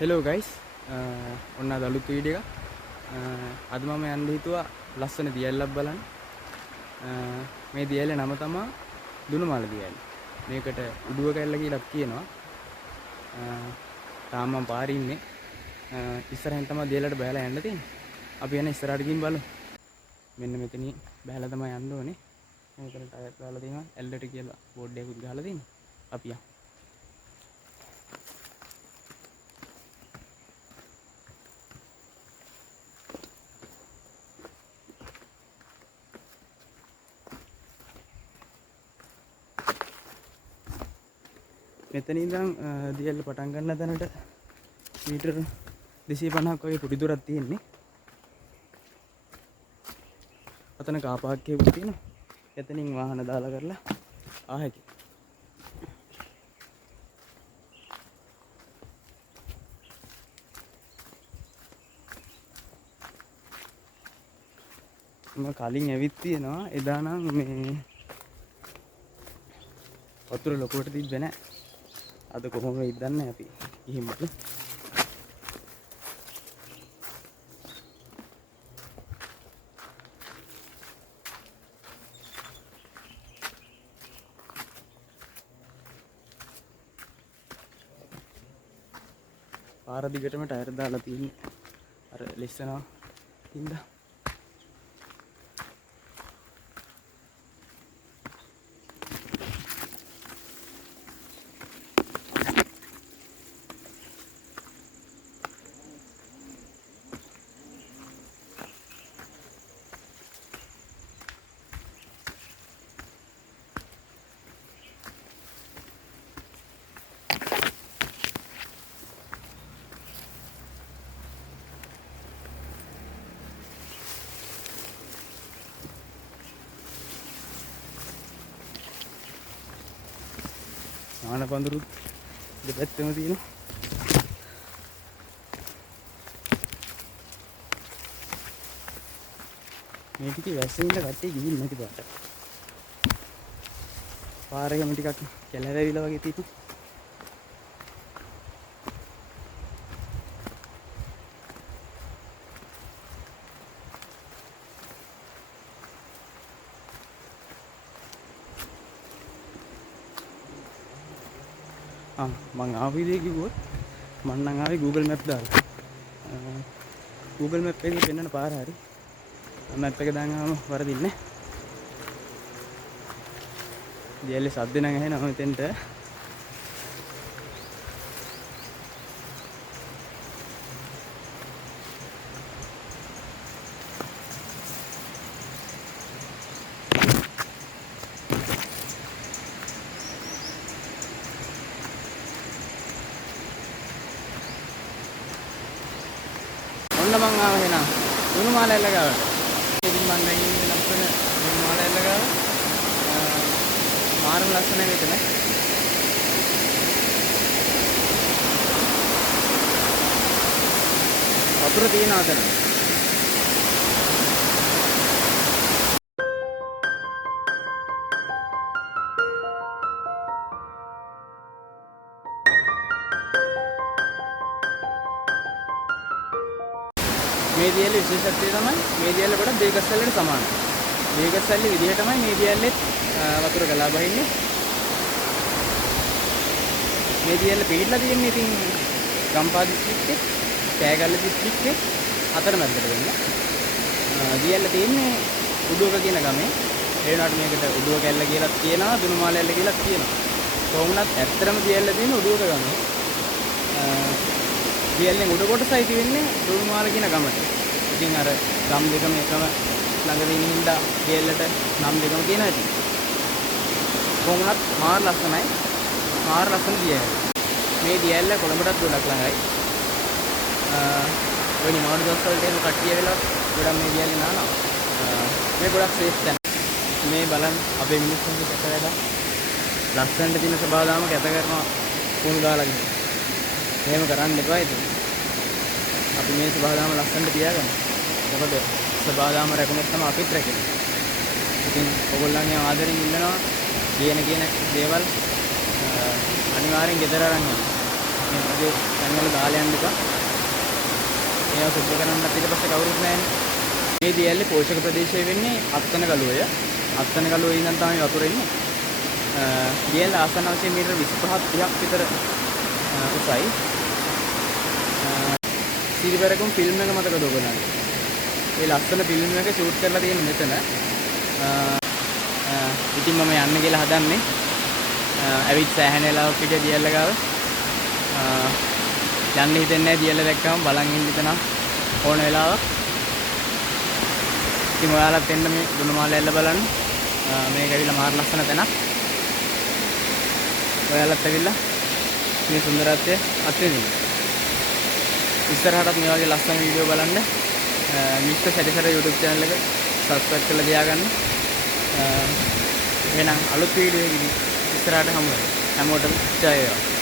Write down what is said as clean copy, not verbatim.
Hello guys ඔන්න අද අලුත් වීඩියෝ එකක්. අද මම යන්න හිතුවා ලස්සන දියැලක් බලන්න. මේ දියැලේ නම තමයි දුනුමාල දියැල. මේකට උඩුව කැල්ල කියලා කියනවා. තාම මම පාරේ ඉන්නේ. ඉස්සරහින් තමයි දියැලට බහලා යන්න තියෙන්නේ. අපි යන ඉස්සරහට ගිහින් බලමු. මෙන්න මෙතනින් බහලා තමයි යන්න ඕනේ. මෙතන ටයර් දාලා තියෙනවා. එල්ලට කියලා බෝඩ් එකකුත් ගහලා තියෙනවා. අපි යමු. මෙතන ඉඳන් දියැල්ල පටන් ගන්න තැනට මීටර් 250ක් වගේ පුඩි දුරක් තියෙන්නේ. අතන කාර් පාක් එකක් තියෙනවා. එතනින් වාහන දාලා කරලා ආහැකි. මම කලින් ඇවිත් තියෙනවා. එදා නම් මේ වතුර ලොකුවට තිබ්බේ නැහැ. අද කොහොම වෙයිද දන්නේ නැහැ. අපි ගිහින් බලමු. පාර දිගටම ටයර් දාලා තියෙන්නේ. අර ලිස්සනවා හින්දා. ආන පඳුරු දෙපැත්තම තියෙනවා. මේ ටිකේ වැස්සෙන් ඉඳ කට්ටිය ගිහින් නැති පාට. පාරේම ටිකක් කැලෑවිලා වගේ තියෙනවා. මං ආව විදිය කිව්වොත් මං නම් ආවේ Google Map දාලා. Google Map එකේ පෙන්නන පාර හරි. මැප් එක දානම වරදින්නේ. දියැලේ සද්ද නම් ඇහෙනවා මෙතෙන්ට. ඔන්න මං ආව එහෙනම් දුනුමාල එල්ල ගාවට. ඉතින් මං දැන් ඉන්නේ ලස්සන දුනුමාල එල්ල ගාව. මාරම ලස්සනයි මෙතන. වතුර තියෙන අතර. මේ දියැලේ විශේෂත්වය තමයි මේ දියැල්ල කොට බේගස්සල්ලට සමානයි. බේගස්සල්ලි විදිහටමයි මේ දියැල්ලෙත් වතුර ගලා බහින්නේ. මේ දියැල්ල පිටලා තියෙන්නේ ඉතින් ගම්පා දිස්ත්‍රික්කේ, කෑගල්ල දිස්ත්‍රික්කේ අතරමැදට වෙන්නේ. දියැල්ල තියෙන්නේ උඩුවක කියන ගමේ. ඒ වුණාට මේකට උඩුව කැල්ල කියලාත් කියනවා, දුනුමාල ඇල්ල කියලාත් කියනවා. කොහොමුණත් ඇත්තටම දියැල්ල තියෙන්නේ උඩුවක ගමේ. දියැල්ලෙන් උඩ කොටසයි තියෙන්නේ දුනුමාල කියන ගමට. ඉතින් අර ගම් දෙකම එකම ළඟ වෙන හින්දා දියැල්ලට නම් දෙකම කියන හැටි. කොහොමුණත් මාර ලස්සනයි. මාර ලස්සන දියැල්ල. මේ දියැල්ල කොළඹටත් ගොඩක් ළඟයි. ඔය නිමාඩු දවස් වලට එන කට්ටිය වෙලා ගොඩක් මේ දියැල්ලේ නානවා. මේ ගොඩක් සේෆ් දැන්. මේ බලන්න අපේ මිනිස්සුන්ගේ කැත වැඩ. ලස්සනට තියෙන සබාදාම කැත කරනවා කුණු දාලා ගිහින්. එහෙම කරන්න එපා ඉතින්. අපි මේ සබාදාම ලස්සනට තියාගමු. මොකද සබාදාම රැකුණොත් තමයි අපිත් රැකෙන්නේ. ඉතින් ඔයගොල්ලන්ගේ ආදරෙන් ඉල්ලනවා කියන දේවල් අනිවාර්යෙන් ගෙදර අරන් යන්න. මේ වගේ තැන්වල දාලා යන්න එපා. මේවා සුද්ධ කරන්නත් ඊට පස්සේ කවුරුත් නැහැනේ. මේ දියැලේ පෝෂක ප්‍රදේශය වෙන්නේ අත්තන ගලුවය. අත්තන ගලුවේ ඉඳන් තමයි වතුර එන්නේ. දියැල ආසන්න වශයෙන් මීටර 25ක් 30ක් විතර උසයි. සිරිවැරකුම් ෆිල්ම් එක මතකද ඔයගොල්ලන්ට? ඒ ලස්සන ෆිල්ම් එක ෂූට් කරලා තියෙන්නේ මෙතන. ඉතින් මම යන්න කියලා හදන්නේ. ඇවිත් සෑහෙන වෙලාවක් හිටිය දියැල ගාව. යන්න හිතෙන්නේ නැහැ දියැල දැක්කම බලන් ඉන්න හිතනවා ඕන වෙලාවක්. ඉතින් ඔයාලත් එන්න මේ දුන්නමාල ඇල්ල බලන්න. මේක ඇවිල්ලා මාර ලස්සන තැනක්. ඔයාලත් ඇවිල්ලා මේ සුන්දරත්වය අත්විඳින්න. ඉස්සරහටත් මේ වගේ ලස්සන වීඩියෝ බලන්න මිස්ටර් සැටිසර YouTube channel එක subscribe කරලා තියාගන්න. එහෙනම් අලුත් වීඩියෝ එකකින් ඉස්සරහට හමු වෙනවා. හැමෝටම ජය වේවා.